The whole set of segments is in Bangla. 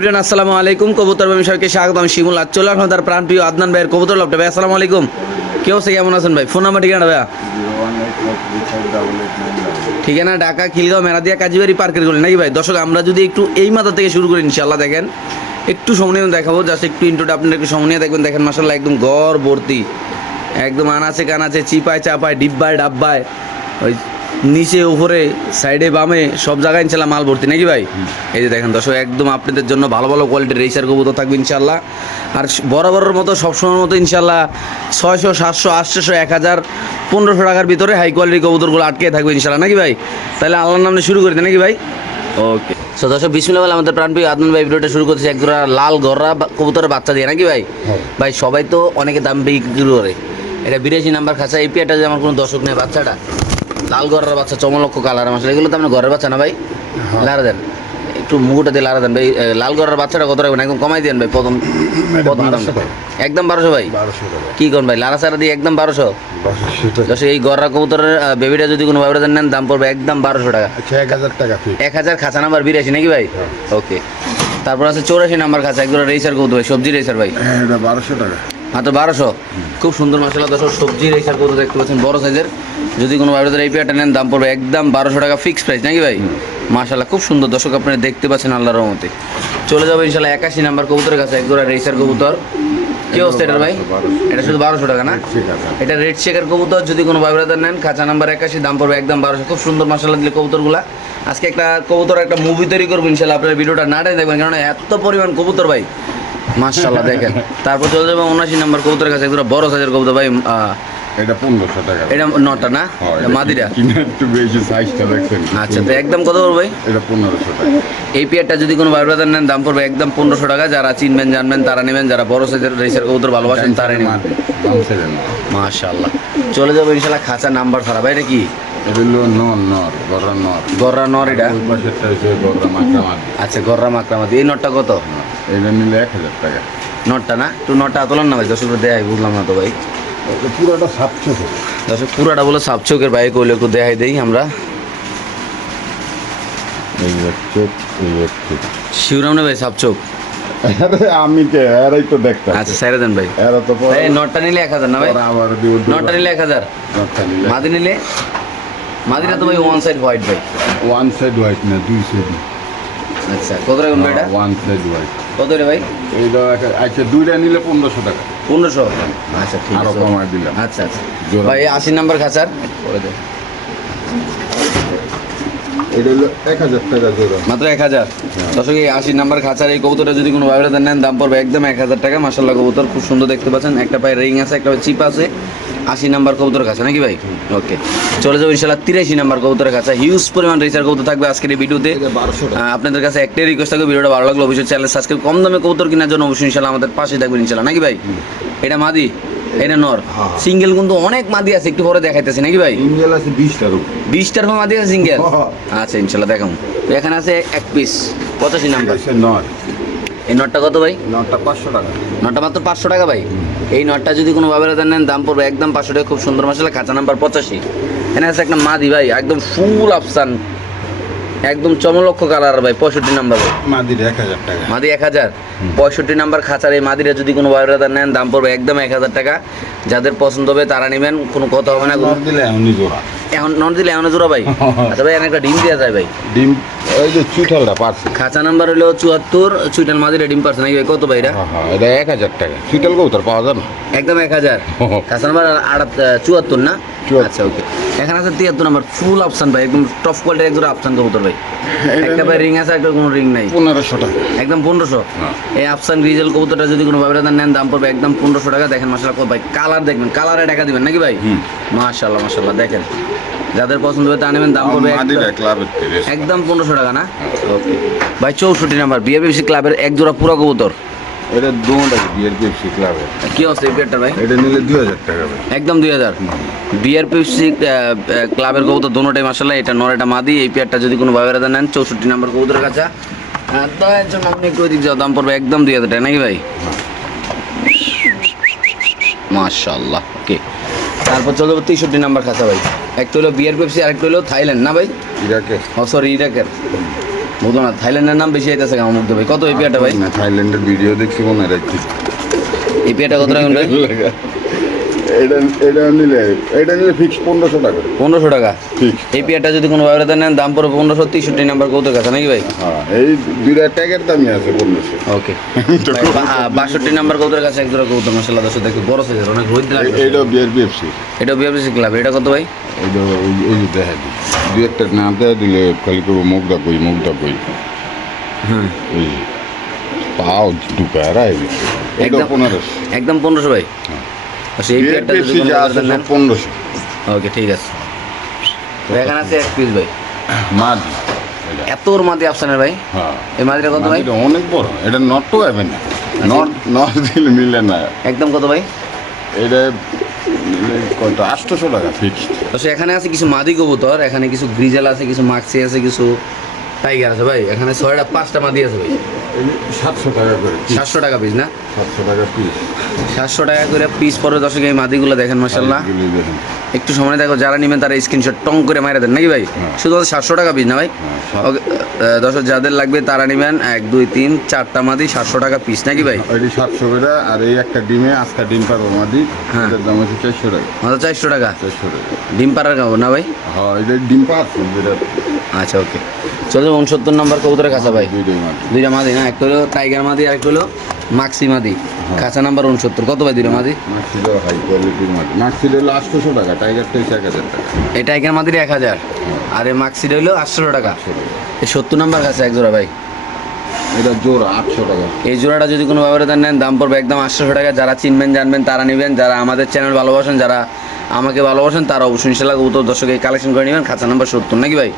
প্রিয়ন আসসালামু আলাইকুম। কবুতর আমি সবাইকে স্বাগত আমি শিমুল আজ চলে আসলাম তার প্রাণ প্রিয় আদনান ভাইয়ের কবুতর লপটা ভাই, আসসালামু আলাইকুম। কেউ সে কেমন আছেন ভাই? ফোন নাম্বার, ঠিকানা ভাইয়া? ঠিকানা ঢাকা, খিলগাঁও, মেরাদিয়া, কাজীবাড়ি, পার্কের গলি। নাকি ভাই? দর্শক, আমরা যদি একটু এই মাথা থেকে শুরু করি ইনশাল্লাহ দেখেন। একটু সময় দেখাবো। জাস্ট একটু ইন্টুটা আপনার একটু সময় নিয়ে দেখবেন। দেখেন মাসাল্লাহ একদম গড় ভর্তি। একদম আনাচে কানাচে, চিপায় চাপায়, ডিব্বায় ডাব্বায়। ওই নিচে উপরে সাইডে বামে সব জায়গায় ইনশাল্লাহ মাল ভর্তি। নাকি ভাই? এই যে দেখেন দর্শক একদম আপনাদের জন্য ভালো ভালো কোয়ালিটির রেসার কবুতর থাকবে ইনশাল্লাহ। আর বরাবরের মতো সবসময়ের মতো ইনশাল্লাহ ছয়শো সাতশো আটশোশো এক হাজার পনেরোশো টাকার ভিতরে হাই কোয়ালিটির কবুতরগুলো আটকে থাকবে ইনশাল্লাহ। নাকি ভাই? তাহলে আল্লাহর নামে শুরু করে নাকি ভাই? ওকে সো দর্শক বিসমিল্লাহ বলে আমাদের প্রাণপ্রিয় আদনান ভাই ভিডিওটা শুরু করতেছি। একজোড়া লাল গররা বা- কবুতরের বাচ্চা দিয়ে নাকি ভাই? ভাই সবাই তো অনেকে দাম বিক্রি করে। এটা বিরাশি নাম্বার খাঁচা এই পেয়ারটা যে আমার কোনো দর্শক নেই বাচ্চাটা। লাল গররার বাচ্চা চমলক্ষ কালার আমার এগুলো তো আপনার ঘরের বাচ্চা না ভাই? লারা দেন। একটু মুখটা দিয়ে লারা দেন ভাই। লাল গররার বাচ্চাটা কত রাখবেন? একদম কমাই দেন ভাই প্রথম প্রথম দামটা। একদম বারোশো ভাই? কি করুন ভাই? লারা সারা দিয়ে একদম বারোশো? দর্শক এই গররা কবুতরের বেবিটা যদি কোনো ভাবে নেন দাম পড়বে একদম বারোশো টাকা। আচ্ছা এক হাজার টাকা এক হাজার খাঁচা নাম্বার বিরাশি নাকি ভাই? ওকে। তারপর আছে চৌরাশি নাম্বার খাঁচা একদম রেসার কৌতো ভাই সবজি রেসার ভাই। হ্যাঁ বারোশো টাকা। মাত্র বারোশো। খুব সুন্দর মশলা দশ সবজি রেসার কৌতো দেখতে পাচ্ছেন, বড় সাইজের। যদি কোনো ভাবে এই পেয়ারটা নেন, দাম পড়বে একদম বারোশো টাকা ফিক্স প্রাইস নাকি ভাই? মাশাল্লাহ খুব সুন্দর, দর্শক, আপনারা দেখতে পাচ্ছেন আল্লাহর রহমতে। চলে যাব ইনশাল্লাহ একাশি নাম্বার কবুতরের কাছে একজোড়া রেসার কবুতর। কি অবস্থা এটার ভাই? এটা শুধু বারোশো টাকা না? এটা রেড শেখার কবুতর, যদি কোনো ভাইব্রাদার নেন, খাঁচা নাম্বার একাশি, দাম পড়বে একদম বারোশো। খুব সুন্দর মশলা দিলে কবুতরগুলা। আজকে একটা কবুতর, একটা মুভি তৈরি করব ইনশাল্লাহ আপনার ভিডিওটা নাটাই দেখবেন কারণ এত পরিমাণ কবুতর ভাই। মাশাল্লাহ দেখেন। তারপর চলে যাব উনাশি নাম্বার কবুতরের কাছে। একদম বড় সাইজের কবুতর ভাই আহ, এটা পনেরোশো টাকা। এটা নটা না? হ্যাঁ, এটা এটা মাদিরা? একটু বেশি সাইজটা দেখছেন। আচ্ছা তো একদম কত পড়বে ভাই? এটা পনেরোশো টাকা। এই পেয়ারটা যদি কোনো নেন দাম পড়বে একদম পনেরোশো টাকা। যারা চিনবেন জানবেন তারা নেবেন। যারা বড় সাইজের রেসের কবুতর ভালোবাসেন নেবেন। মাশাল্লাহ চলে যাব ইনশাল্লাহ খাঁচা নাম্বার ছাড়া। ভাই এটা কি? গররা মাদি আচ্ছা গররা এই নটটা কত? এটা নিলে এক হাজার টাকা। নটটা না? একটু নটটা তোলার না ভাই দশ দেখাই বুঝলাম না তো ভাই। পুরোটা সাতশো টাকা দশ পুরাটা বলে সাপ চোখের বাইরে কইলে একটু দেখাই দেই আমরা। এই হচ্ছে এই হচ্ছে শিবরাম না ভাই সাপ চোখ। আমি কে? এরাই তো দেখতাম। আচ্ছা সাইরা দেন ভাই। এরা তো এই নটটা নিলে এক হাজার না ভাই? দিব নটটা নিলে এক হাজার। মাদি নিলে? মাদিটা তো ভাই ওয়ান সাইড হোয়াইট ভাই। ওয়ান সাইড হোয়াইট না দুই সাইড আচ্ছা কত এটা? ওয়ান কত রে ভাই? এইটা আচ্ছা দুইটা নিলে পনেরোশো টাকা। পনেরোশো? আচ্ছা ঠিক আরও আছে। কমায় দিলাম। আচ্ছা আচ্ছা। জোড়া। ভাই আশি নাম্বার খাঁচার? করে দেন। এটা হলো এক হাজার টাকা জোড়া। মাত্র এক হাজার? দর্শক এই আশি নাম্বার খাঁচার এই কবুতরটা যদি কোনো ভাইরাদার নেন দাম পড়বে একদম এক হাজার টাকা। মাসাল্লাহ কবুতর খুব সুন্দর দেখতে পাচ্ছেন। একটা পায়ে রিং আছে একটা চিপ আছে। আশি নাম্বার কবুতর খাঁচা নাকি ভাই? ওকে চলে যাব ইনশাল্লাহ তিরাশি নাম্বার কবুতরের খাঁচা হিউজ পরিমাণ রিচার কবুতর থাকবে আজকের এই ভিডিওতে। আপনাদের কাছে একটাই রিকোয়েস্ট থাকবে ভিডিওটা ভালো লাগল অবশ্যই চ্যানেল সাবস্ক্রাইব কম দামে কবুতর কেনার জন্য অবশ্যই ইনশাল্লাহ আমাদের পাশে থাকবেন ইনশাল্লাহ নাকি ভাই? এটা মাদি এটা নর। হ্যাঁ। সিঙ্গেল কিন্তু অনেক মাদি আছে একটু পরে দেখাইতেছে নাকি ভাই? ইঞ্জেল আছে বিশটার বিশটার মাদি আছে সিঙ্গেল হ্যাঁ। আচ্ছা ইনশাল্লাহ দেখাম তো এখানে আছে এক পিস পঁচাশি নাম্বার। নয় এই নটটা কত ভাই? নটা পাঁচশো টাকা। নটটা মাত্র পাঁচশো টাকা ভাই? এই নটটা যদি কোনো ভাবে নেন দাম পড়বে একদম পাঁচশো টাকা খুব সুন্দর মশলা খাঁচা নাম্বার পঁচাশি। এখানে আছে একটা মাদি ভাই একদম ফুল আফসান একদম চমলক্ষ কালার ভাই পঁয়ষট্টি নাম্বার মাদির এক হাজার টাকা। মাদি এক হাজার পঁয়ষট্টি নাম্বার খাঁচার এই মাদিরা যদি কোনো ভাইরাদার নেন দাম পড়বে একদম এক হাজার টাকা। যাদের পছন্দ হবে তারা নেবেন কোনো কথা হবে না। এখন নন দিলে এমন জোড়া ভাই। আচ্ছা ভাই একটা ডিম দেওয়া যায় ভাই। ডিম ওই যে চুইঠালটা পারছে খাঁচা নাম্বার হলো চুয়াত্তর চুইটাল পারছে নাকি কত ভাই এটা হ্যাঁ হ্যাঁ এটা এক হাজার টাকা। পাওয়া একদম এক হাজার। খাসা নাম্বার আড়াত চুয়াত্তর না? আচ্ছা ওকে এখানে আছে তিয়াত্তর নাম্বার ফুল অপশন ভাই একদম টপ কোয়ালিটির একদম অপশন কবুতর ভাই। একটা ভাই রিং আছে একটা কোনো রিং নাই। পনেরোশো টাকা। একদম পনেরোশো। হ্যাঁ। এই আফসান গ্রিজেল কবুতরটা যদি কোনো ভাবে নেন দাম পড়বে একদম পনেরোশো টাকা। দেখেন মাসাল্লাহ কত ভাই। কালার দেখবেন কালারে টাকা দিবেন নাকি ভাই? হুম। মাশাল্লাহ মাশাল্লাহ দেখেন। যাদের পছন্দ হবে তা নেবেন দাম পড়বে একদম- পনেরোশো টাকা না? ওকে। ভাই চৌষট্টি নাম্বার বিএবিসি ক্লাবের এক জোড়া পুরো কবুতর। এটা দুটা বিয়ের পেপসি ক্লাবের। কি অবস্থা এই পেয়ারটা ভাই? এটা নিলে দুই হাজার টাকা ভাই। একদম দুই হাজার। বিয়ার পেপসি ক্লাবের কবুতর দোনোটাই মাসাল্লাহ এটা নর এটা মাদি। এই পেয়ারটা যদি কোনো ভাবে নেন চৌষট্টি নাম্বার কবুতরের কাছে দয়ার জন্য আপনি একটু ওইদিক যাও দাম পড়বে একদম দুই হাজার টাকা নাকি ভাই? মাশাল্লাহ ওকে তারপর চলে যাব তেষট্টি নাম্বার খাঁচা ভাই। একটা হলো বিয়ার পেপসি আরেকটা হলো থাইল্যান্ড না ভাই? ইরাকের ও সরি ইরাকের বুঝলো না থাইল্যান্ডের নাম বেশি আইতেছে আমার মুগ্ধ ভাই। কত এই পেয়াটা ভাই? না থাইল্যান্ডের ভিডিও দেখছি মনে রাখছি এই পেয়াটা কত রাখুন ভাই এটা এটা নিলে এটা নিলে ফিক্স পনেরোশো টাকা। পনেরোশো টাকা? ফিক্স এই পেয়ারটা যদি কোনো নেন দাম পড়বে পনেরোশো তেষট্টি নাম্বার কৌতুক আছে নাকি ভাই? হ্যাঁ এই দুইটা ট্যাগের দামই আছে পনেরোশো। ওকে বাষট্টি নাম্বার কৌতুক মশলা দশ দেখি বড় সাইজের অনেক এটা বিএফসি ক্লাব এটা কত ভাই? এইটা ওই- ওই যে দেখা দিই দুই একটা না দেয়া দিলে খালি করব মুগদা কই মুগদা কই হ্যাঁ। যে পাও ঢুকায় একদম- পনেরোশো। একদম পনেরোশো ভাই? আচ্ছা এই পেয়ারটা যদি কোনো আছে পনেরোশো। ওকে ঠিক আছে। এখানে আছে এক পিস ভাই। মাদি। এত ওর মাদি আফসানের ভাই? হ্যাঁ। এই মাদিটা কত ভাই? অনেক বড়। এটা নট তো হবে না নট নট দিলে মিলে না। একদম কত ভাই? এটা কত? আটশোশো টাকা ফিক্সড তো এখানে আছে কিছু মাদি কবুতর এখানে কিছু গ্রিজেল আছে কিছু মাক্সি আছে কিছু টাইগার আছে ভাই এখানে ছয়টা পাঁচটা মাদি আছে ভাই। সাতশো টাকা করে সাতশো টাকা পিস না? সাতশো টাকা পিস সাতশো টাকা করে পিস পরে দশকে এই মাদিগুলো দেখেন মাসাল্লাহ একটু সময় দেখো যারা নেবেন তারা স্ক্রিনশট টং করে মারা দেন নাকি ভাই? হ্যাঁ। শুধু সাতশো টাকা পিস না ভাই? হ্যাঁ, ওকে দর্শক যাদের লাগবে তারা নেবেন এক দুই তিন চারটা মাদি সাতশো টাকা পিস নাকি ভাই? সাতশো করে আর এই একটা ডিমে আজকা ডিম পারব মাদি। হ্যাঁ। দাম হচ্ছে চারশো টাকা। মাত্র চারশো টাকা? চারশো টাকা। ডিম পাড়ার খাব না ভাই? হ্যাঁ এটা ডিম যেটা আচ্ছা ওকে চলো উনসত্তর নম্বর কবুতরের কাছা ভাই। দুইটা মাদি। না একটা হলো টাইগার মাদি আর একটা হলো মাক্সি মাদি। কাঁচা নাম্বার উনসত্তর। কত ভাই দুইটা মাদি? মাক্সিটা হলো আটশোশো টাকা টাইগারটা হচ্ছে এক হাজার টাকা। এই টাইগার মাদির এক হাজার। আর এই মাক্সিটা হলো আটশো টাকা। এই সত্তর নাম্বার কাছে এক জোড়া ভাই। এটা জোড়া আটশো টাকা। এই জোড়াটা যদি কোনো ব্যবহার নেন দাম পড়বে একদম আটশো টাকা। যারা চিনবেন জানবেন তারা নেবেন। যারা আমাদের চ্যানেল ভালোবাসেন যারা আমাকে ভালোবাসেন তারা অবশ্যই ইনশাল্লাহ উত্তর দর্শক কালেকশন করে নেবেন খাঁচা নাম্বার সত্তর নাকি ভাই?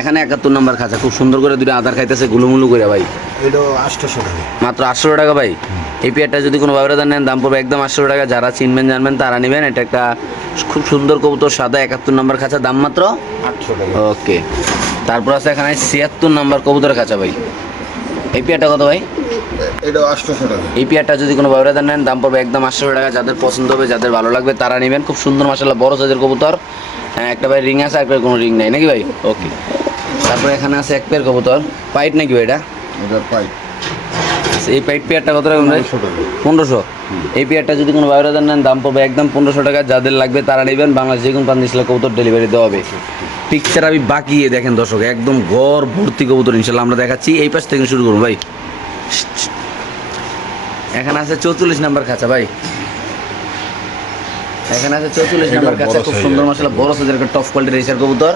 এখানে একাত্তর নাম্বার খাঁচা খুব সুন্দর করে দুটো আধার খাইতেছে গুলুমুলু করে ভাই। মাত্র আটশো টাকা ভাই। এই পেয়ারটা যদি কোনো ব্যবহার নেন দাম পড়বে একদম আটশো টাকা। যারা চিনবেন জানবেন তারা নেবেন। এটা একটা খুব সুন্দর কবুতর সাদা একাত্তর নাম্বার খাঁচা দাম মাত্র আটশো টাকা। ওকে। তারপর আছে এখানে ছিয়াত্তর নাম্বার কবুতর খাঁচা ভাই। এই পেয়ারটা কত ভাই? এটা আটশোশো টাকা। এই পেয়ারটা যদি কোনো ব্যবহার নেন দাম পড়বে একদম আটশো টাকা। যাদের পছন্দ হবে যাদের ভালো লাগবে তারা নেবেন। খুব সুন্দর মাসাল্লাহ বড় সাইজের কবুতর। হ্যাঁ, একটা ভাই রিং আছে একটা কোনো রিং নাই। নাকি ভাই? ওকে। তারপরে এখানে আছে এক পেয়ার কবুতর। পাইট নাকি ভাই এটা? এটা পাই এই পাইট পেয়ারটা কত টাকা পনেরোশো এই পেয়ারটা যদি কোনো ব্যবহার নেন দাম পড়বে একদম পনেরোশো টাকা। যাদের লাগবে তারা নেবেন। বাংলাদেশ যে কোনো পান দিয়েছিল কবুতর ডেলিভারি দেওয়া হবে। পিকচার আমি বাকিয়ে দেখেন দর্শক একদম ঘর ভর্তি কবুতর ইনশাল্লাহ আমরা দেখাচ্ছি। এই পাশ থেকে শুরু করব ভাই। এখানে আছে চৌচল্লিশ নাম্বার খাঁচা ভাই। এখানে আছে চৌচল্লিশ নাম্বার খাঁচা খুব সুন্দর। মশলা বড় সাইজের একটা টপ কোয়ালিটির রেসার কবুতর।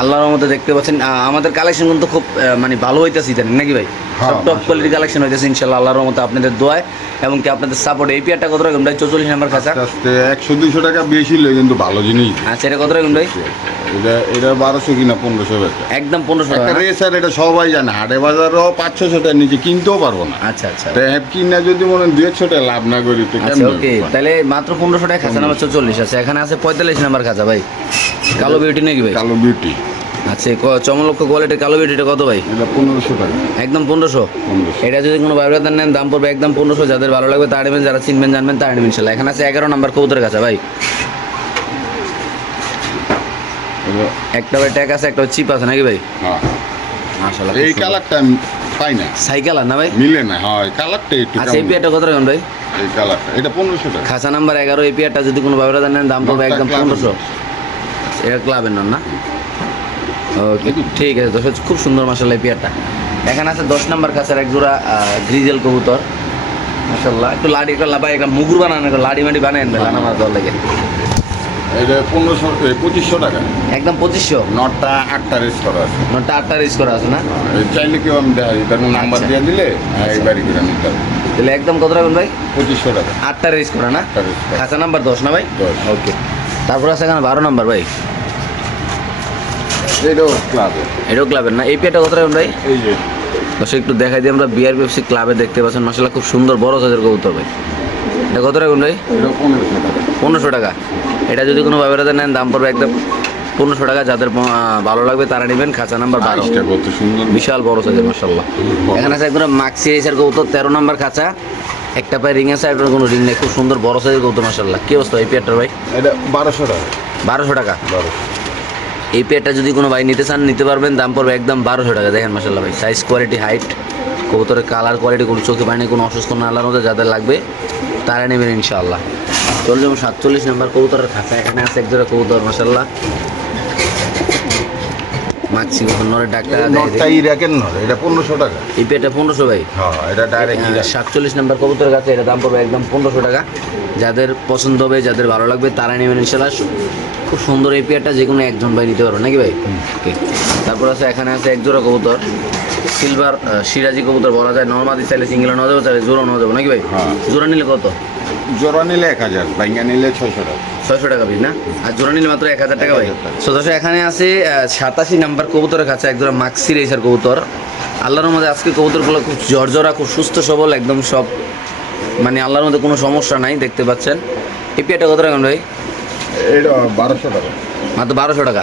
আল্লাহর মধ্যে দেখতে পাচ্ছেন আমাদের কালেকশন কিন্তু খুব মানে ভালো হইতেছে ইদানিং নাকি ভাই? সব টপ কোয়ালিটি কালেকশন হইতেছে ইনশাল্লাহ আল্লাহর মতো আপনাদের দোয়ায় এবং কি আপনাদের সাপোর্ট এই পেয়ারটা কত রাখুন ভাই চৌচল্লিশ নাম্বার খাঁচা। একশো দুইশো টাকা বেশি লে কিন্তু ভালো জিনিস। আচ্ছা এটা কত রাখুন ভাই এটা এটা বারোশো কিনা পনেরোশো টাকা একদম পনেরোশো টাকা না? রেসার এটা সবাই জানে হাটে বাজারও পাঁচ ছশো টাকার নিচে কিনতেও পারব না। আচ্ছা আচ্ছা। ট্যাপ কিনা যদি মনে হয় দুই একশো টাকা লাভ না করি তো আচ্ছা ওকে। তাহলে মাত্র পনেরোশো টাকা খাঁচা নাম্বার চৌচল্লিশ আছে। এখানে আছে পঁয়তাল্লিশ নাম্বার খাঁচা ভাই। কালো বিউটি নাকি ভাই? কালো বিউটি আচ্ছা চমলক্ষ কোয়ালিটির কালো বিউটিটা কত ভাই? এটা পনেরোশো টাকা। একদম পনেরোশো? এটা যদি কোনো ব্যবহার নেন দাম পড়বে একদম পনেরোশো। যাদের ভালো লাগবে তারা নেবেন যারা চিনবেন জানবেন তারা নেবেন ইনশাল্লাহ। এখানে আছে এগারো নাম্বার কবুতরের কাছে ভাই। একটা ভাই ট্যাগ আছে একটা চিপ আছে নাকি ভাই? হ্যাঁ। মাশাআল্লাহ এই কালারটা আমি পাই না। সাইকেল না ভাই? মিলে না হয় কালারটা একটু আচ্ছা এই। পেয়ারটা কত রাখুন ভাই? এই কালারটা এটা পনেরোশো টাকা। খাসা নাম্বার এগারো এই পেয়ারটা যদি কোনো ব্যবহার নেন দাম পড়বে একদম পনেরোশো। এটা ক্লাবের নাম না? ঠিক আছে দশ খুব সুন্দর মাসাল্লাহ পেয়ারটা। এখানে আছে দশ নাম্বার কাছের এক জোড়া গ্রিজেল কবুতর। মাসাল্লাহ একটু লাডি একটা লাভাই একটা মুগুর বানান একটা লাডি মাডি বানায় আনবে লানা মাছ দেওয়ার লাগে এটা পনেরোশো পঁচিশশো টাকা। একদম পঁচিশশো? নটটা আটটা রেস করা আছে। নটা আটটা রিস করা আছে না? চাইলে কেউ আমি দেখা দিই তার নাম্বার আচ্ছা। দিয়ে দিলে এই বাড়ি করে নিতে তাহলে একদম কত রাখবেন ভাই? পঁচিশশো টাকা। আটটা রিস করা না। খাসা নাম্বার দশ না ভাই? ওকে তারপর আছে এখানে বারো নাম্বার ভাই। এটাও ক্লাবের না? এই পেয়ারটা কত রাখবেন ভাই? এই যে। দর্শক একটু দেখাই দিই আমরা বিআর পেপসি ক্লাবে দেখতে পাচ্ছেন। মাসাল্লাহ খুব সুন্দর বড় সাইজের কবুতর ভাই। এটা কত রাখুন ভাই? পনেরোশো টাকা। এটা যদি কোনো ব্যবহারে নেন দাম পড়বে একদম পনেরোশো টাকা। যাদের ভালো লাগবে তারা নেবেন। খাঁচা নাম্বার বারো। বিশাল বড় সাইজের মাসাল্লাহ এখানে আছে একদম মাক্সি এসের কবুতর তেরো নাম্বার খাঁচা। একটা পায়ে রিং আছে একটা কোনো রিং নেই। খুব সুন্দর বড় সাইজের কবুতর মাসাল্লাহ কি অবস্থা এই পেয়ারটার ভাই? এটা বারোশো টাকা। বারোশো টাকা। বারোশো। এই পেয়ারটা যদি কোনো ভাই নিতে চান, নিতে পারবেন। দাম পড়বে একদম বারোশো টাকা। দেখেন মাসাল্লাহ ভাই সাইজ কোয়ালিটি হাইট কবুতরের কালার কোয়ালিটি কোনো চোখে পায়নি কোনো অসুস্থ না আল্লাহর মধ্যে যাদের লাগবে, তারা নেবেন ইনশাল্লাহ চলে যাব সাতচল্লিশ নাম্বার কবুতরের খাতা এখানে আছে এক জোড়া কবুতর মাসাল্লাহ মাছি নরের ডাক্তার নটটা ইরাকের নর এটা পনেরোশো টাকা। এই পেয়ারটা পনেরোশো ভাই। হ্যাঁ এটা ডাইরেক্ট সাতচল্লিশ নাম্বার কবুতর গাছে এটা দাম পড়বে একদম পনেরোশো টাকা। যাদের পছন্দ হবে যাদের ভালো লাগবে তারা নেবেন ইনশাল্লাহ। খুব সুন্দর এই পেয়ারটা যে কোনো একজন ভাই নিতে পারো নাকি ভাই? ওকে তারপর আছে এখানে আছে এক জোড়া কবুতর। সিলভার সিরাজি কবুতর বলা যায়। নর্মাদি চাইলে সিঙ্গেল নেওয়া যাবে চাইলে জোড়া নেওয়া যাবে নাকি ভাই? হ্যাঁ। জোড়া নিলে কত? জোড়া নিলে এক হাজার বাইঙ্গা নিলে ছয়শো টাকা। ছয়শো টাকা পিস না? আর জোড়া নিলে মাত্র এক হাজার টাকা ভাই? 1000 টাকা। সো দর্শক এখানে আছে সাতাশি নাম্বার কবুতরের কাছে এক জোড়া মাক্সি রেসার কবুতর। আল্লাহর মধ্যে আজকে কবুতরগুলো খুব জর্জরা খুব সুস্থ সবল একদম সব মানে আল্লাহর মধ্যে কোনো সমস্যা নাই দেখতে পাচ্ছেন। এই পেয়ারটা কত টাকা ভাই? এটা বারোশো টাকা। মাত্র বারোশো টাকা?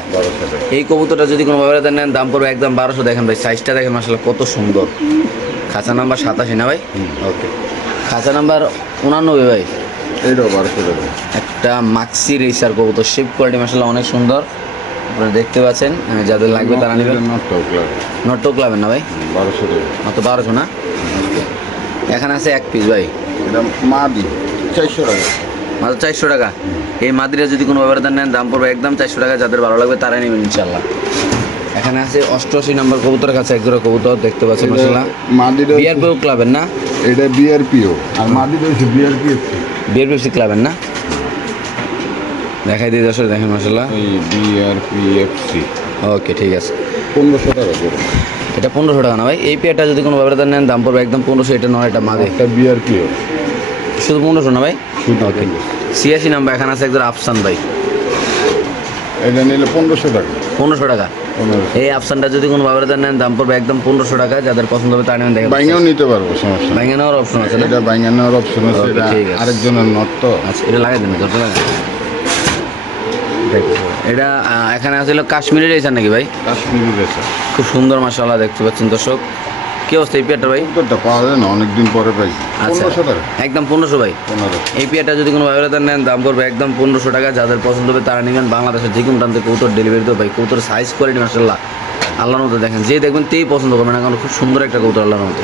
এই কবুতরটা যদি কোনো ব্যাপারে নেন দাম পড়বে একদম বারোশো। দেখেন ভাই সাইজটা দেখেন আসলে কত সুন্দর। খাঁচা নাম্বার সাতাশি না ভাই? ওকে খাঁচা নাম্বার উনানব্বই ভাই। এটাও বারোশো টাকা। একটা মাক্সি রেসার কবুতর। শেপ কোয়ালিটি মাসাল্লাহ অনেক সুন্দর। আপনারা দেখতে পাচ্ছেন যাদের লাগবে তারা নেবেন। নটও ক্লাবেন না ভাই? বারোশো টাকা। মাত্র বারোশো না? এখানে আছে এক পিস ভাই। এটা মা চারশো টাকা। মাত্র চারশো টাকা। এই মাদিরা যদি কোনো ব্যাপারে নেন দাম পড়বে একদম চারশো টাকা। যাদের ভালো লাগবে তারাই নেবেন ইনশাল্লাহ এখানে আছে অষ্টআশি নম্বর কবুতরের কাছে এক জোড়া কবুতর দেখতে পাচ্ছেন মাসাল্লাহ মাদিটা বিয়ার পেও ক্লাবের না? এটা বিআরপিও। আর মাদিটা হচ্ছে বিআরপি বিয়ার পেপসি ক্লাবের না? দেখাই দিই দর্শক দেখেন মাসাল্লাহ বিআরপিএফসি। ওকে ঠিক আছে। পনেরোশো টাকা এটা পনেরোশো টাকা না ভাই? এই পেয়ারটা যদি কোনো ব্যাপারে নেন দাম পড়বে একদম পনেরোশো এটা নয় এটা মাদে। একটা বিআরপিও। শুধু পনেরোশো না ভাই? ওকে। ছিয়াশি নাম্বার এখানে আছে একজন আফসান ভাই। এটা নিলে পনেরোশো টাকা। পনেরোশো টাকা। এই অপশনটা যদি কোনো ভাবে নেন দাম পড়বে একদম পনেরোশো টাকা যাদের পছন্দ হবে তারা নেবেন দেখেন বাইঙ্গাও নিতে পারব সমস্যা বাইঙ্গা নেওয়ার অপশন আছে এটা বাইঙ্গা নেওয়ার অপশন আছে এটা আরেকজনের নট তো। আচ্ছা এটা লাগাই দেন দরকার লাগে এটা এখানে আসলে কাশ্মীরের রেসার নাকি ভাই? কাশ্মীরি রেসার খুব সুন্দর মাসাল্লাহ দেখতে পাচ্ছেন দর্শক। কি অবস্থা এই পেয়ারটা ভাই? উত্তরটা পাওয়া যায় না অনেকদিন পরে পাইছি। আচ্ছা একদম পনেরোশো ভাই। পনেরো এই পেয়ারটা যদি কোনো ব্যবহার নেন দাম পড়বে একদম পনেরোশো টাকা। যাদের পছন্দ হবে তারা নেবেন বাংলাদেশের যে কোনো প্রান্তে কৌতর ডেলিভারি দেবে ভাই। কৌতর সাইজ কোয়ালিটি মাসাল্লাহ আল্লাহর মতো দেখেন যে দেখবেন তেই পছন্দ করবেন না কারণ খুব সুন্দর একটা কৌতর আল্লাহর মতো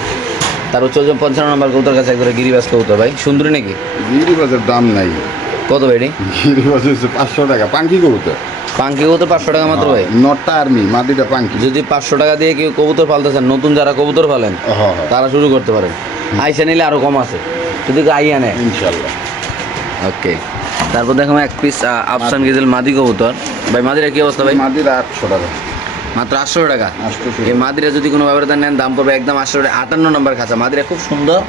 তারপর চলছে পঞ্চান্ন নম্বর কৌতর কাছে একবারে গিরিবাস কৌতর ভাই। সুন্দরী নাকি? গিরিবাজের দাম নাই। কত ভাই এটি? গিরিবাজ হচ্ছে পাঁচশো টাকা পাঙ্কি কবুতর। পাঙ্কি কৌতর পাঁচশো টাকা মাত্র ভাই। নটটা আর্মি মাদিটা পাঙ্কি। যদি পাঁচশো টাকা দিয়ে কেউ কবুতর পালতে চান নতুন যারা কবুতর পালেন তারা শুরু করতে পারেন। আইসা নিলে আরও কম আছে। যদি আইয়া নেয়। ইনশাল্লাহ ওকে। তারপর দেখো এক পিস আফসান গিজেল মাদি কবুতর। ভাই মাদিরা কি অবস্থা ভাই? মাদিরা আটশো টাকা। মাত্র আটশো টাকা? এই মাদিরা যদি কোনো ব্যাপারে নেন দাম পড়বে একদম আটশো টাকা। আটান্ন নম্বর খাঁচা। মাদিরা খুব সুন্দর।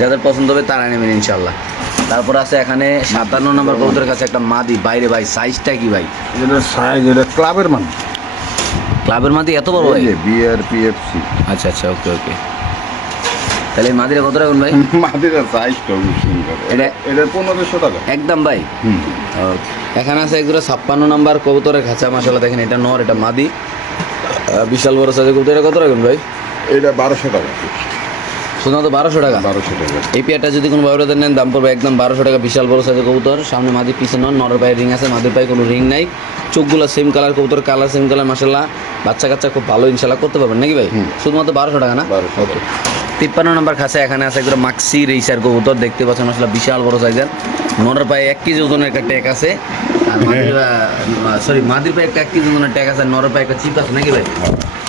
যাদের পছন্দ হবে তারা নেবেন ইনশাল্লাহ তারপর আছে এখানে সাতান্ন নম্বর কবুতরের কাছে একটা মাদি। বাইরে ভাই সাইজটা কি ভাই? এটা সাইজ এটা ক্লাবের মান ক্লাবের মাদি এত বড় ভাই? বিআরপিএফসি আচ্ছা আচ্ছা ওকে ওকে তাহলে মাদিরা কত রাখুন ভাই? মাদিরা সাইজটা সুন্দর। এটা এটা- পনেরোশো টাকা। একদম ভাই? হুম। এখানে আছে একজোড়া ছাপ্পান্ন নাম্বার কবুতরের খাঁচা মাসাল্লাহ দেখেন এটা নর এটা মাদি। বিশাল বড় সাইজের কবুতর কত রাখুন ভাই? এটা বারোশো টাকা। শুধু বারোশো টাকা? বারোশো টাকা। এই পেয়ারটা যদি কোনো ব্যবহার নেন দাম পড়বে একদম বারোশো টাকা বিশাল বড় সাইজের কবুতর। সামনে মাদি পিছনে নন নরের পায়ে রিং আছে মাদির পায়ে কোনো রিং নাই। চোখগুলো সেম কালার কবুতর কালার সেম কালার মাসাল্লাহ বাচ্চা কাচ্চা খুব ভালো ইনশাল্লাহ করতে পারবেন নাকি ভাই? শুধুমাত্র বারোশো টাকা না? বারোশো টাকা। তিপ্পান্ন নম্বর খাঁচা এখানে আছে একদম মাক্সি রেসার কবুতর দেখতে পাচ্ছেন আসলে বিশাল বড় সাইজের নরের পায়ে এক কেজি ওজনের একটা ট্যাক আছে। সরি মাদির পায়ে একটা এক কেজি ওজনের ট্যাগ আছে নরের পায়ে একটা চিপ আছে নাকি ভাই?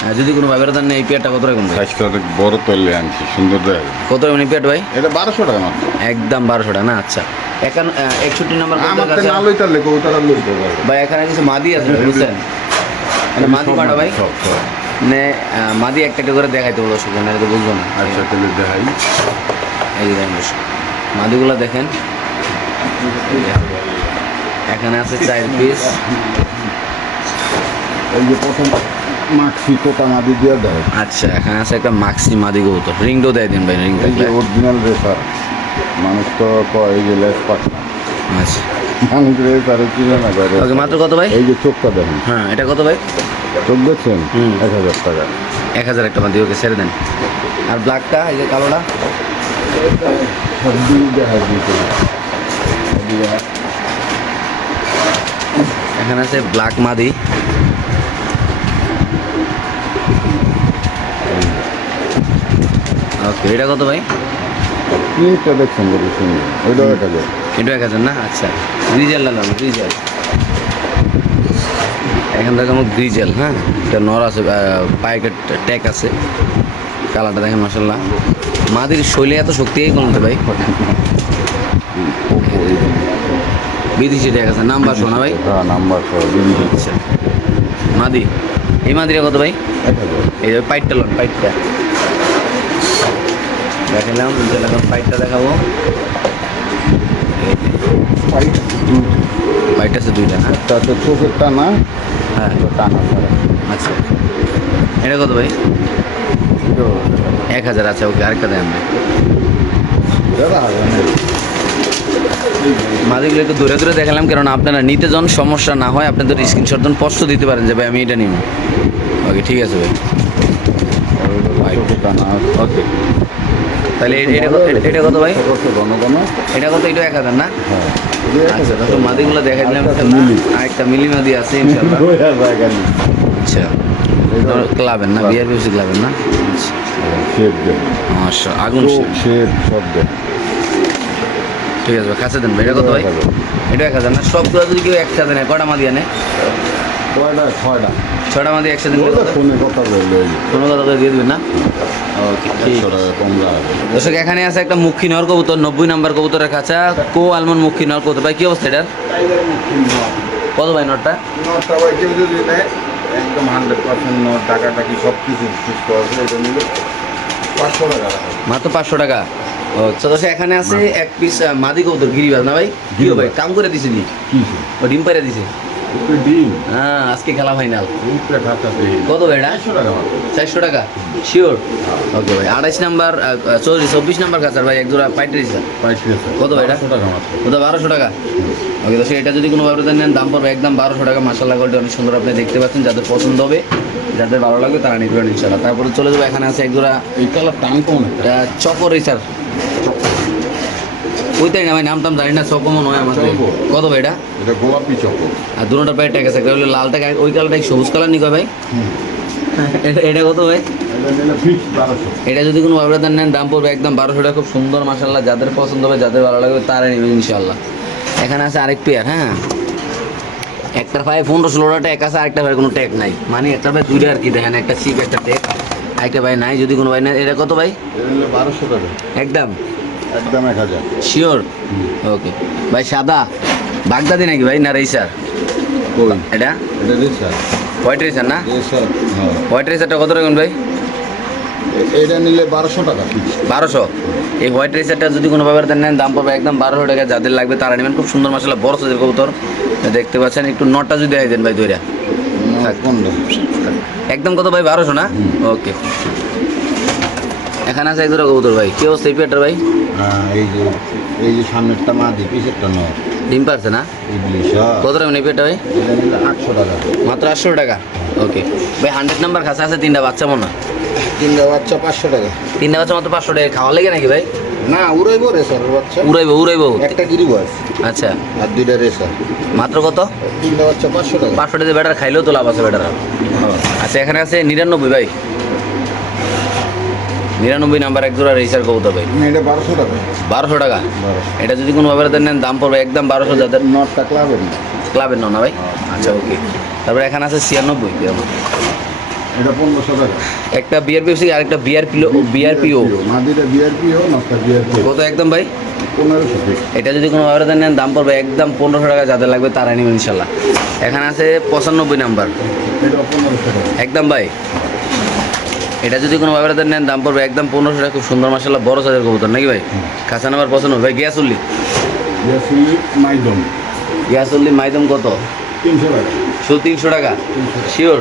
হ্যাঁ, যদি কোনো ব্যবহার নেই এই পেয়ারটা কত ভাই সাইজটা অনেক বড় তলে আনছি সুন্দর কত এই পেয়ারটা ভাই? এটা বারোশো টাকা মাত্র। একদম বারোশো টাকা না? আচ্ছা। এখন একষট্টি নম্বর ভাই এখানে কিছু মাদি আছে বুঝছেন? মানে মাদি পাঠা ভাই। মানে মাদি একটা একটা করে দেখাইতে বলো দর্শক তো বুঝব না। আচ্ছা তাহলে দেখাই। এই দেখেন মাদিগুলো দেখেন। এখানে আছে চার পিস এই যে প্রথম মাক্সি তোতা মাদি দিয়ে দেয়। আচ্ছা এখানে আছে একটা মাক্সি মাদি কবুতর। রিংটাও দেয় দিন ভাই রিং অরিজিনাল রেসার মানুষ তো কয় এই যে লেস না। আচ্ছা। মানুষ রেসারে চিনে না করে। ওকে মাত্র কত ভাই? এই যে চোখটা দেখেন। হ্যাঁ এটা কত ভাই? চোখ দেখছেন। এক হাজার টাকা। এক হাজার একটা মাদি ওকে ছেড়ে দেন। আর ব্ল্যাকটা এই যে কালোটা? সব দিয়ে দেখা দিতে এখানে আছে ব্ল্যাক মাদি। ওকে এটা কত ভাই? এটা দেখছেন ওইটা এক হাজার। এটা এক হাজার না? আচ্ছা গ্রিজেল লাগাম গ্রিজেল এখান থেকে আমার গ্রিজেল হ্যাঁ? এটা নর আছে পাইকের ট্যাক আছে। কালারটা দেখেন মাসাল্লাহ মাদির শৈলে এত শক্তি এই কমতে ভাই? বিদেশি ট্যাক আছে নাম্বার শোনা ভাই। হ্যাঁ নাম্বার আচ্ছা। মাদি এই মাদিরা কত ভাই? এই যে পাইটটা লোন পাইটটা দেখালাম এখন পাইটটা দেখাবো। পাইট আছে দুইটা না? একটা হচ্ছে চোখের টানা হ্যাঁ। টানা আচ্ছা। এটা কত ভাই? এক হাজার আচ্ছা ওকে আরেকটা দেন। ভাই হাজার একটু দূরে দূরে দেখালাম কারণ আপনারা নিতে যান সমস্যা না হয় আপনাদের স্ক্রিনশট যখন স্পষ্ট দিতে পারেন যে ভাই আমি এটা নিব। ওকে ঠিক আছে ভাই। ওকে তাহলে এটা কত- ভাই? এটা কত এটা এক হাজার না? আচ্ছা হাজার। তাহলে মাদিগুলো দেখা দিলাম মিলি। আরেকটা মিলি মাদি আছে ইনশাল্লাহ আচ্ছা। ক্লাবের না বিআর ক্লাবের না? আচ্ছা আচ্ছা আগুন শেপ সব দেন ঠিক আছে ভাই, কাছে দেন ভাই, এটা কত ভাই? এটা এক হাজার না সবগুলো যদি কেউ একসাথে নেয় কটা মাদি আনে কয়টা ছয়টা ছটা মাদি একসাথে? ফোনে কথা বললে কোনো কথা তো দিয়ে দেবেন না? দর্শক এখানে আছে একটা মুখী নর কবুতর নব্বই নাম্বার কবুতরের কাছা কো আলমন মুখী নর কবুতর ভাই কি অবস্থা এটার? কত ভাই নটটা? নটা ভাই কেউ যদি নেয় একদম হান্ড্রেড পার্সেন্ট নট টাকাটা কি সব কিছু সুস্থ আছে এটা নিলে পাঁচশো টাকা মাত্র পাঁচশো টাকা? ও তো এখানে আছে এক পিস মাদি কবুতর গিরিবাজ না ভাই? কি ভাই কাম করে দিছে নি? ও ডিম পাইরা দিছে? ডিম। হ্যাঁ আজকে খেলা ফাইনাল কত ভাই এটা? চারশো টাকা শিওর ওকে ভাই আড়াইশ নাম্বার চৌত্রিশ চব্বিশ নাম্বার কাছার ভাই এক জোড়া পাইটারি স্যার কত ভাই এটা? ওটা বারোশো টাকা? ওকে তো এটা যদি কোনো ব্যবধান নেন দাম পড়বে একদম বারোশো টাকা। মাসাল্লাহ গোল্ডে অনেক সুন্দর আপনি দেখতে পাচ্ছেন। যাদের পছন্দ হবে যাদের ভালো লাগবে তারা পারেন ইনশাল্লাহ তারপরে চলে যাব এখানে আছে এক জোড়া চকর স্যার ওইটাই না ভাই নাম টাম জানি না চকমও নয় আমাদের। চকো। কত ভাই এটা? এটা গোলাপি চকো। আর দুটোটা প্রায় আছে একটা হলো লালটা ওই কালারটা সবুজ কালার নিকো ভাই? এটা- কত ভাই? এটা যদি কোনো ব্যবধান নেন দাম পড়বে একদম বারোশো টাকা খুব সুন্দর মাসাল্লাহ যাদের পছন্দ হবে যাদের ভালো লাগবে তারা নেবেন ইনশাল্লাহ এখানে আছে আরেক পেয়ার হ্যাঁ? একটার পায়ে পনেরো ষোলোটা ট্যাগ আছে আরেকটা ভাই কোনো ট্যাগ নাই। মানে একটা ভাই দুইটা আর কি দেখেন একটা সিপ একটা ট্যাগ আরেকটা ভাই নাই যদি কোনো ভাই নাই এটা কত ভাই? বারোশো টাকা। একদম। একদম এক হাজার। শিওর ওকে ভাই সাদা? বাগদাদি নাকি ভাই? না রেসার কই? এটা? এটা রেসার হোয়াইট রেসার না? হ্যাঁ। হোয়াইট রেসারটা কত রাখুন ভাই? এটা নিলে বারোশো টাকা। বারোশো? এই হোয়াইট রেসারটা যদি কোনো ব্যাপারে নেন দাম পড়বে একদম বারোশো টাকা। যাদের লাগবে তারা নেবেন। খুব সুন্দর মশলা বড় সাইজের কবুতর। দেখতে পাচ্ছেন একটু নটটা যদি দেয় দেন ভাই দইরা একদম কত ভাই? বারোশো না? ওকে এখানে আছে একজোড়া কবুতর ভাই। কি অবস্থা এই পেটার ভাই? হ্যাঁ এই যে এই যে সামনেরটা মাদি পিছেরটা নয় ডিম পারছে না? হ্যাঁ কত রাখবেন এই পেটা ভাই? আটশো টাকা। মাত্র আটশো টাকা? ওকে। ভাই হান্ড্রেড নাম্বার আছে তিনটা বাচ্চা মনে হয়। তিনটা বাচ্চা পাঁচশো টাকা। তিনটা বাচ্চা মাত্র পাঁচশো টাকা। খাওয়া লেগে নাকি ভাই? না উড়াইবো বাচ্চা। উড়াইবো উড়াইবো। একটা গিরি বয়স আচ্ছা। আর দুইটা রেসার মাত্র কত? তিনটা বাচ্চা পাঁচশো টাকা। পাঁচশো টাকা খাইলেও তো লাভ আছে ব্যাটার আচ্ছা এখানে আছে নিরানব্বই ভাই। নিরানব্বই নাম্বার এক জোড়া রেসার কবুতর ভাই। এটা বারোশো টাকা। বারোশো টাকা? এটা যদি কোনো ব্যাপারে নেন দাম পড়বে একদম বারোশো যাদের। নট টাকা হবে না। ক্লাবের নয় না ভাই? আচ্ছা ওকে। তারপরে এখানে আছে ছিয়ানব্বই। এটা পনেরোশো টাকা। একটা বিআর পিও আরেকটা বিআর পিও বিআর পিও মাদিটা বিআরপি হোক নটটা বিআরপি কত একদম ভাই? পনেরোশো এটা যদি কোনো ব্যাপারে নেন দাম পড়বে একদম পনেরোশো টাকা যাদের লাগবে তারাই নেবেন ইনশাল্লাহ। এখানে আছে পঁচানব্বই নাম্বার। একদম ভাই? এটা যদি কোনো ব্যাপারে নেন দাম পড়বে একদম পনেরোশো টাকা। খুব সুন্দর মাসাল্লাহ বড় সাইজের কবুতর নাকি ভাই? খাসা নাম্বার পছন্দ ভাই গ্যাস উল্লি মাইদম গ্যাস উল্লি মাইদম কত? তিনশো টাকা। শুধু তিনশো টাকা? শিওর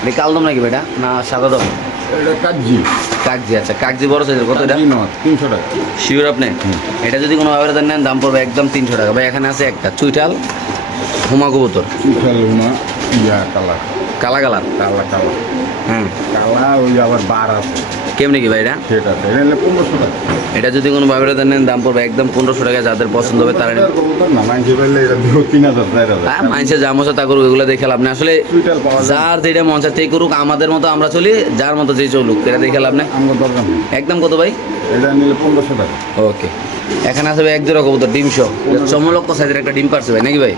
এটা কালদম নাকি ভাইটা না সাদা দম? এটা কাজি আচ্ছা কাকজি বড় সাইজের কত এটা? তিনশো টাকা। শিওর আপনি? এটা যদি কোনো ব্যাপারে নেন দাম পড়বে একদম তিনশো টাকা। ভাই এখানে আছে একটা চুইটাল হুমা কবুতর। চিঠাল উমা ইয়া কালা কালা কালার কালা কালা হ্যাঁ কালা ওই আবার বার আছে কেমনি কি ভাই এটা? সেটা এটা নিলে পনেরোশো টাকা। এটা যদি কোনো ভাবে নেন দাম পড়বে একদম পনেরোশো টাকা যাদের পছন্দ হবে তারা। না মাইনছে পারলে এটা তিন হাজার চার হাজার। হ্যাঁ মানুষের যা মশা তা করুক এগুলো দেখে লাভ নেই। আসলে যার যেটা মন চাচ্ছে করুক আমাদের মতো আমরা চলি যার মতো যে চলুক এটা দেখে লাভ নেই। একদম কত ভাই? এটা নিলে পনেরোশো টাকা। ওকে এখানে আসবে এক জোড়া কবুতর ডিম শো চমলক্ষ সাইজের একটা ডিম পারছে ভাই নাকি ভাই?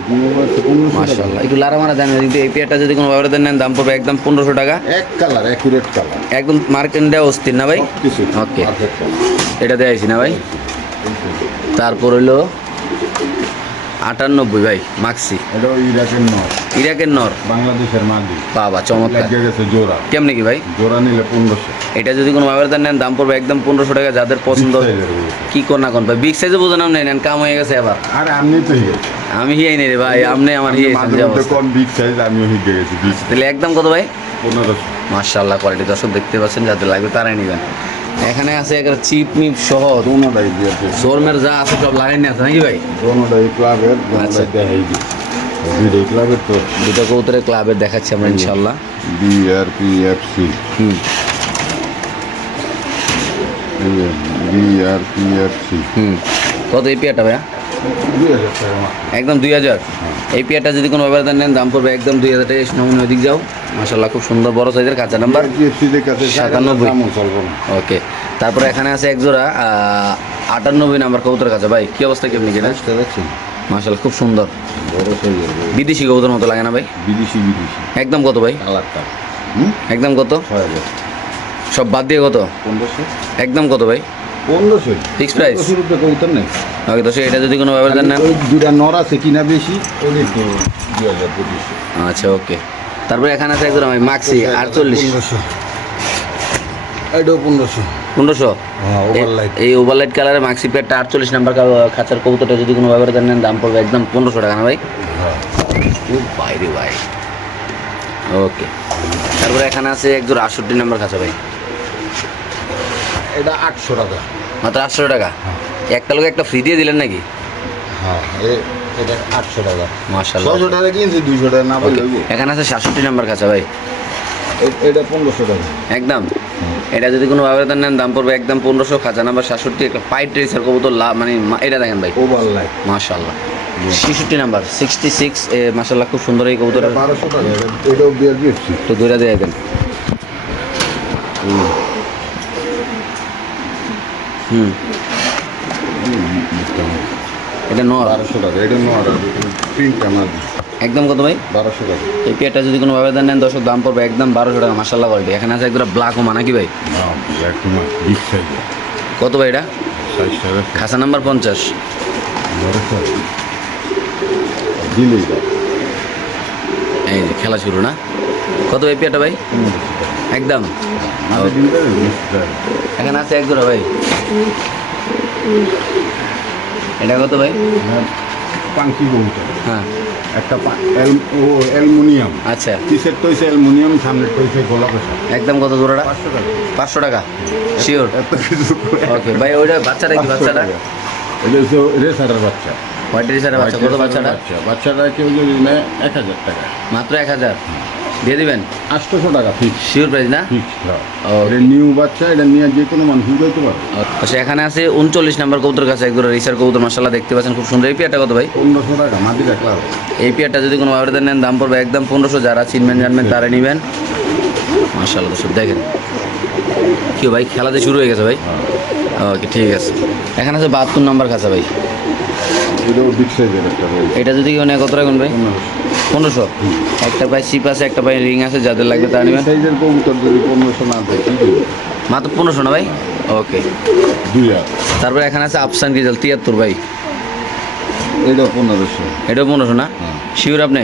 মাশাআল্লাহ একটু লারা মারা জানেন কিন্তু এই পেয়ারটা যদি কোনো ব্যাপারে নেন দাম পড়বে একদম পনেরোশো টাকা। এক কালার অ্যাকুরেট কালার। একদম মার্কেন্ডে অস্থির না ভাই? ওকে এটা দেওয়া দেখাইছি না ভাই? তারপর হলো আটানব্বই ভাই মাক্সি এটা ইরাকের নর। বাংলাদেশের মাদি বাবা চমৎকার। জোড়া। কেমনে কি ভাই? জোড়া নিলে পনেরোশো। এটা যদি কোনো ব্যবহার নেন দাম পড়বে একদম পনেরোশো টাকা যাদের পছন্দ। কি কোন না কোন ভাই বিগ সাইজে বোঝেন আপনি নেন কাম হয়ে গেছে আবার আরে আপনি তো আমি হিয়াই নেই রে ভাই আপনি আমার হিয়াই কোন বিগ সাইজ আমিও হিগে গেছি তাহলে একদম কত ভাই? পনেরোশো। মার্শাল্লাহ কোয়ালিটি দর্শক দেখতে পাচ্ছেন যাদের লাগবে তারাই নেবেন। এখানে আছে একটা চিপ মিপ সহ দোনোটাই দিয়েছে শোরমের যা আছে সব লাগাই নিয়ে আছে নাকি ভাই? দোনোটাই ক্লাবের আচ্ছা। দেখাই দিই। দুইটাই ক্লাবের তো। দুটো কৌতরে ক্লাবের দেখাচ্ছি আমরা ইনশাল্লাহ। B R P F C. হুম। B R P F C. হুম। কত এই পেয়ারটা ভাইয়া? একদম দুই হাজার। এই পেয়ারটা যদি কোনো ব্যবহার নেন দাম পড়বে একদম দুই হাজার টাকা। নমুন ওইদিক যাও। মাসাল্লাহ খুব সুন্দর বড় সাইজের কাঁচা নাম্বার সাতানব্বই। ওকে। তারপরে এখানে আছে এক জোড়া আহ, আটানব্বই নাম্বার কবুতর কাছে ভাই কি অবস্থা কেমনি কিনা? মাসাল্লাহ খুব সুন্দর। বিদেশি কবুতর মতো লাগে না ভাই? বিদেশি বিদেশি। একদম কত ভাই? একদম কত? সব বাদ দিয়ে কত? একদম কত ভাই? পনেরোশো Fixed price? পনেরোশো রুপে নেই। ওকে দর্শক এটা যদি কোনো ব্যবহার নেন দুটা নর আছে কিনা বেশি ওদের তো দুই হাজার পঁচিশশো আচ্ছা ওকে। তারপরে এখানে আছে একজন আমি মাক্সি আটচল্লিশ। এটাও পনেরোশো। পনেরোশো? হ্যাঁ এই ওভারলাইট কালারের মাক্সি পেয়ারটা আটচল্লিশ নাম্বার খাঁচার কবুতরটা যদি কোনো ব্যবহার নেন দাম পড়বে একদম পনেরোশো টাকা না ভাই? হ্যাঁ। বাইরে ভাই ওকে। তারপরে এখানে আছে একজন আটষট্টি নাম্বার খাঁচা ভাই। এটা আটশো টাকা। মাত্র আটশো টাকা? একটা লোক একটা ফ্রি দিয়ে দিলেন নাকি? হ্যাঁ এটা আটশো টাকা। মার্শাল্লাহ ছশো টাকা কিনছি দুইশো টাকা না এখানে আছে সাতষট্টি নাম্বার খাঁচা ভাই। এটা পনেরোশো টাকা। একদম? এটা যদি কোনো ব্যবধান নেন দাম পড়বে একদম পনেরোশো খাঁচা নাম্বার সাতষট্টি একটা পাইট রেসার কবুতর লাভ মানে এটা দেখেন ভাই। ওভারলাইট মাশাল্লাহ ছেষট্টি নাম্বার সিক্সটি সিক্স মাশাল্লাহ খুব সুন্দর এই কবুতর বারোশো টাকা এটাও বিয়ার দিচ্ছি দিয়ে দেন। হুম। এটা নর বারোশো টাকা এটা নয় প্রিন্ট আমার একদম কত ভাই? বারোশো টাকা। এই পেয়ারটা যদি কোনো নেন দাম পড়বে একদম বারোশো টাকা মাসাল্লাহ কোয়ালিটি এখানে আছে একদম ব্ল্যাক ভাই? একদম কত ভাই এটা? সাইজ খাসা নাম্বার পঞ্চাশ। এই যে খেলা শুরু না? কত ভাই পেয়ারটা ভাই? একদম। এখানে আছে এক জোড়া ভাই। এটা কত ভাই? পাঙ্কি কবুতর হ্যাঁ। একটা ও অ্যালুমিনিয়াম। আচ্ছা। পিসের তো হয়েছে অ্যালুমিনিয়াম সামনের তো হয়েছে গোলাপ একদম কত জোড়াটা? পাঁচশো টাকা। পাঁচশো টাকা? শিওর এত কিছু ওকে ভাই ওইটা বাচ্চাটা কি বাচ্চাটা। এটা হচ্ছে রেসারের বাচ্চা। হোয়াইট রেসারের বাচ্চা কত বাচ্চাটা? বাচ্চা। বাচ্চাটা কেউ যদি নেয় এক হাজার টাকা। মাত্র এক হাজার? দিয়ে দিবেন? আটশোশো টাকা ফিক্স শিওর প্রাইস না? ও। এটা নিউ বাচ্চা এটা নিয়ে যে কোনো মানুষ উঠাইতে পারবে আচ্ছা এখানে আছে উনচল্লিশ নাম্বার কবুতর কাছে এক রিসার কবুতর মাসাল্লাহ দেখতে পাচ্ছেন খুব সুন্দর। এই পেয়ারটা কত ভাই? পনেরোশো টাকা মাটি রাখলাম এই পেয়ারটা যদি কোনো আবেদন নেন দাম পড়বে একদম পনেরোশো। যারা চিনবেন জানবেন তারা নেবেন। মাসাল্লাহ দর্শক দেখেন। কি ভাই খেলাতে শুরু হয়ে গেছে ভাই? ওকে ঠিক আছে। এখানে আছে বাহাত্তর নাম্বার কাছে ভাই। এটা যদি কেউ নেয় কত রাখুন ভাই পনেরোশো? একটা পায়ে সিপ আছে একটা পায়ে রিং আছে যাদের লাগবে তারা নেবেন সাইজের কবুতর যদি পনেরোশো না দেয় মাত্র পনেরোশো না ভাই? ওকে। তারপরে এখানে আছে আফসান রিজাল তিয়াত্তর ভাই। এটা পনেরোশো। এটাও পনেরোশো না? হ্যাঁ। শিওর আপনি?